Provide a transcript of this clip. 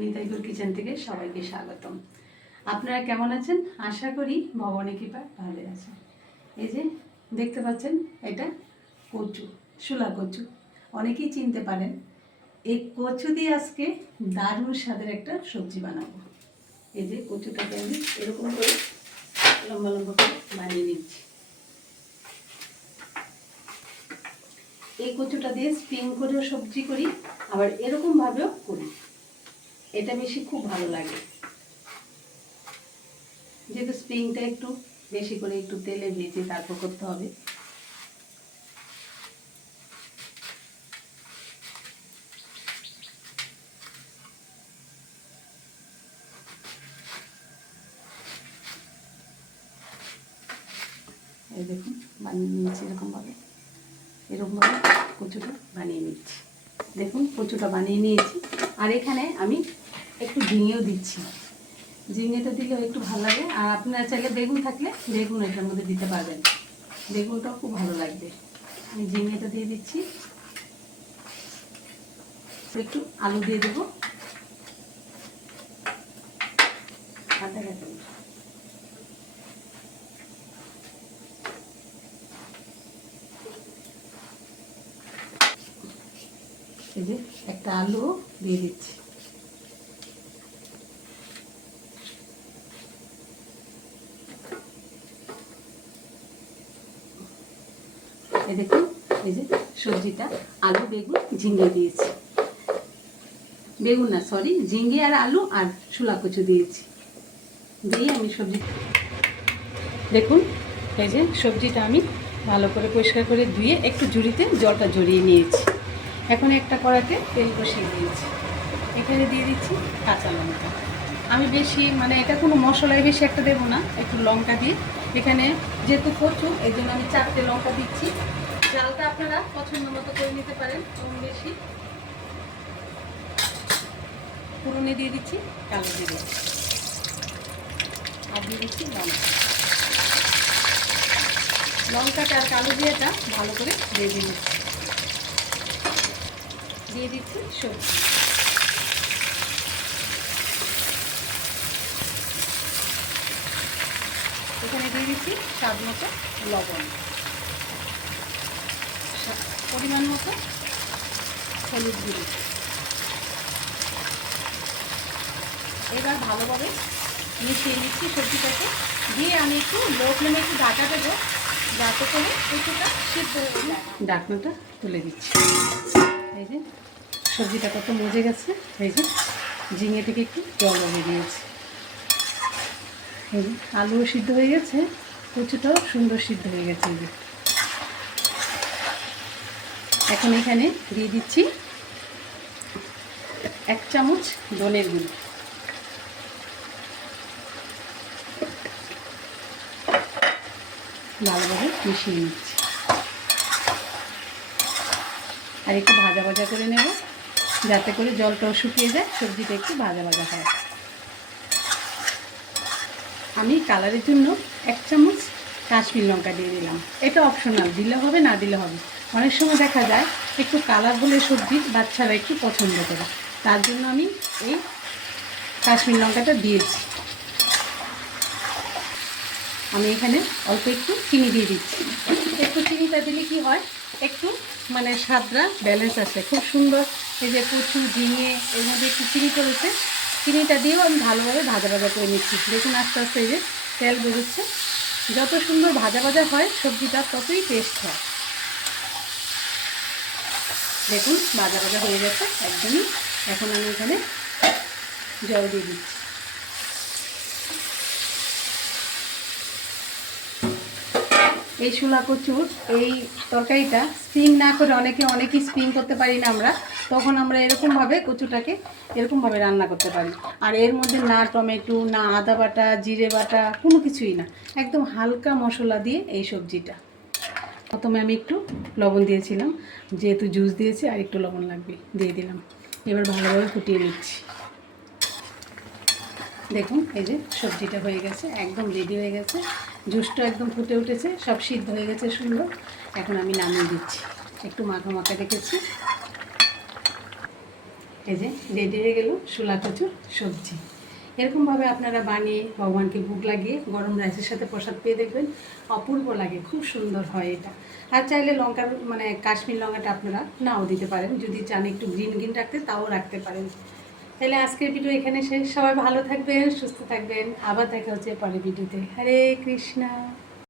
Nitaigaur kitchen থেকে সবাইকে স্বাগতম। আপনারা কেমন আছেন? আশা করি ভগবানের কৃপায় ভালো আছেন। এই যে দেখতে পাচ্ছেন, এটা কচু, শুলা কচু, অনেকেই চিনতে পারেন। এই কচু দিয়ে আজকে দারুণ স্বাদের একটা সবজি বানাবো। এই যে কচুটাকে আমি এরকম করে লম্বা লম্বা করে বানিয়ে নিচ্ছি। এই কচুটা দিয়ে স্পিন করেও সবজি করি, আবার এরকম ভাবেও করি। এটা বেশি খুব ভালো লাগে, যেহেতু স্প্রিংটা একটু বেশি করে একটু তেলে ভেজে তারপর করতে হবে। এই দেখুন বানিয়ে নিচ্ছি এরকমভাবে কচুটা বানিয়ে নিচ্ছি। দেখুন কচুটা বানিয়ে নিয়েছি। আর এখানে আমি একটু ঝিঙেও দিচ্ছি। ঝিঙেটা দিলেও একটু ভালো লাগে। আর আপনারা চাইলে বেগুন থাকলে বেগুন এটার মধ্যে দিতে পারবেন, বেগুনটাও খুব ভালো লাগবে। আমি ঝিঙেটা দিয়ে দিচ্ছি, একটু আলু দিয়ে দেবো, আধা কাটা। এই যে একটা আলু দিয়ে দিচ্ছি। এই দেখুন, এই যে সবজিটা আলু বেগুন ঝিঙে দিয়েছি, বেগুন না সরি ঝিঙে আর আলু আর শুলা কচু দিয়েছি। দিয়ে আমি সবজি দেখুন, এই যে সবজিটা আমি ভালো করে পরিষ্কার করে ধুয়ে একটু ঝুড়িতে জলটা জড়িয়ে নিয়েছি। এখন একটা কড়াতে তেল বসিয়ে দিয়েছি। এখানে দিয়ে দিচ্ছি কাঁচা লঙ্কা। আমি বেশি এটা কোনো মশলায় বেশি একটা দেবো না, একটু লঙ্কা দিয়ে। এখানে যেহেতু কচু এই জন্য আমি 4টে লঙ্কা দিচ্ছি। ঝালটা আপনারা পছন্দ মতো করে নিতে পারেন, কম বেশি। ফোড়নে দিয়ে দিচ্ছি কালো জিরে, আর দিয়ে দিচ্ছি লঙ্কাটা আর কালো জিরাটা ভালো করে ভেজে নিচ্ছি। দিয়ে দিচ্ছি সবজি। এখানে দিয়ে দিচ্ছি স্বাদ মতো লবণ, পরিমাণ মতো হলুদ গুঁড়ো। এবার ভালোভাবে মিশিয়ে নিচ্ছি সবজিটাকে। দিয়ে আমি একটু লো ফ্লেমে একটু ঢাকা দেবো, যাতে করে কচুটা সিদ্ধ হয়ে যায়। ঢাকনাটা তুলে দিচ্ছি। এই যে সবজিটা কত মজে গেছে। এই যে ঝিঙে থেকে একটু জলও বেরিয়েছে। এই যে আলুও সিদ্ধ হয়ে গেছে, কচুটাও সুন্দর সিদ্ধ হয়ে গেছে। এই যে এখন এখানে দিয়ে দিচ্ছি 1 চামচ ধনের গুঁড়ো। ভালোভাবে মিশিয়ে নিচ্ছি। আর একটু ভাজা ভাজা করে নেব, যাতে করে জলটাও শুকিয়ে যায়, সবজিটা একটু ভাজা ভাজা হয়। আমি কালারের জন্য 1 চামচ কাশ্মীর লঙ্কা দিয়ে দিলাম। এটা অপশনাল, দিলে হবে না দিলে হবে। অনেক সময় দেখা যায় একটু কালার হলে সবজি বাচ্চারা একটু পছন্দ করে, তার জন্য আমি এই কাশ্মীর লঙ্কাটা দিয়েছি। আমি এখানে অল্প একটু চিনি দিয়ে দিচ্ছি। একটু চিনিটা দিলে কি হয়, একটু স্বাদটা ব্যালেন্স আসে, খুব সুন্দর। এই যে কচু ঝিঙে এর মধ্যে একটু চিনি চলেছে, চিনিটা দিয়েও আমি ভালোভাবে ভাজা ভাজা করে নিচ্ছি। দেখুন আস্তে আস্তে এই যে তেল বেরোচ্ছে। যত সুন্দর ভাজা ভাজা হয় সবজিটা, ততই টেস্ট হয়। দেখুন ভাজা ভাজা হয়ে গেছে একদমই। এখন আমি এখানে জল দিয়ে দিচ্ছি। এই শুলা কচুর এই তরকারিটা স্পিন না করে অনেকেই স্পিন করতে পারি না আমরা, তখন আমরা এরকমভাবে কচুটাকে এরকমভাবে রান্না করতে পারি। আর এর মধ্যে না টমেটো, না আদা বাটা, জিরে বাটা, কোনো কিছুই না, একদম হালকা মশলা দিয়ে এই সবজিটা। প্রথমে আমি একটু লবণ দিয়েছিলাম, যেহেতু জুস দিয়েছি আর একটু লবণ লাগবে, দিয়ে দিলাম। এবার ভালোভাবে ফুটিয়ে নিচ্ছি। দেখুন এই যে সবজিটা হয়ে গেছে, একদম রেডি হয়ে গেছে। জুসটা একদম ফুটে উঠেছে, সব সিদ্ধ হয়ে গেছে সুন্দর। এখন আমি নামিয়ে দিচ্ছি। একটু মাখা মাখা রেখেছি। এই যে রেডি হয়ে গেল শোলা কচুর সবজি। এরকমভাবে আপনারা বানিয়ে ভগবানকে ভোগ লাগিয়ে গরম রাইসের সাথে প্রসাদ পেয়ে দেখবেন, অপূর্ব লাগে, খুব সুন্দর হয় এটা। আর চাইলে লঙ্কার মানে কাশ্মীর লঙ্কাটা আপনারা নাও দিতে পারেন, যদি চান একটু গ্রিন গ্রিন রাখতে তাও রাখতে পারেন। তাহলে আজকের ভিডিও এখানে শেষ। সবাই ভালো থাকবেন, সুস্থ থাকবেন, আবার দেখা হচ্ছে পরের ভিডিওতে। হরে কৃষ্ণা।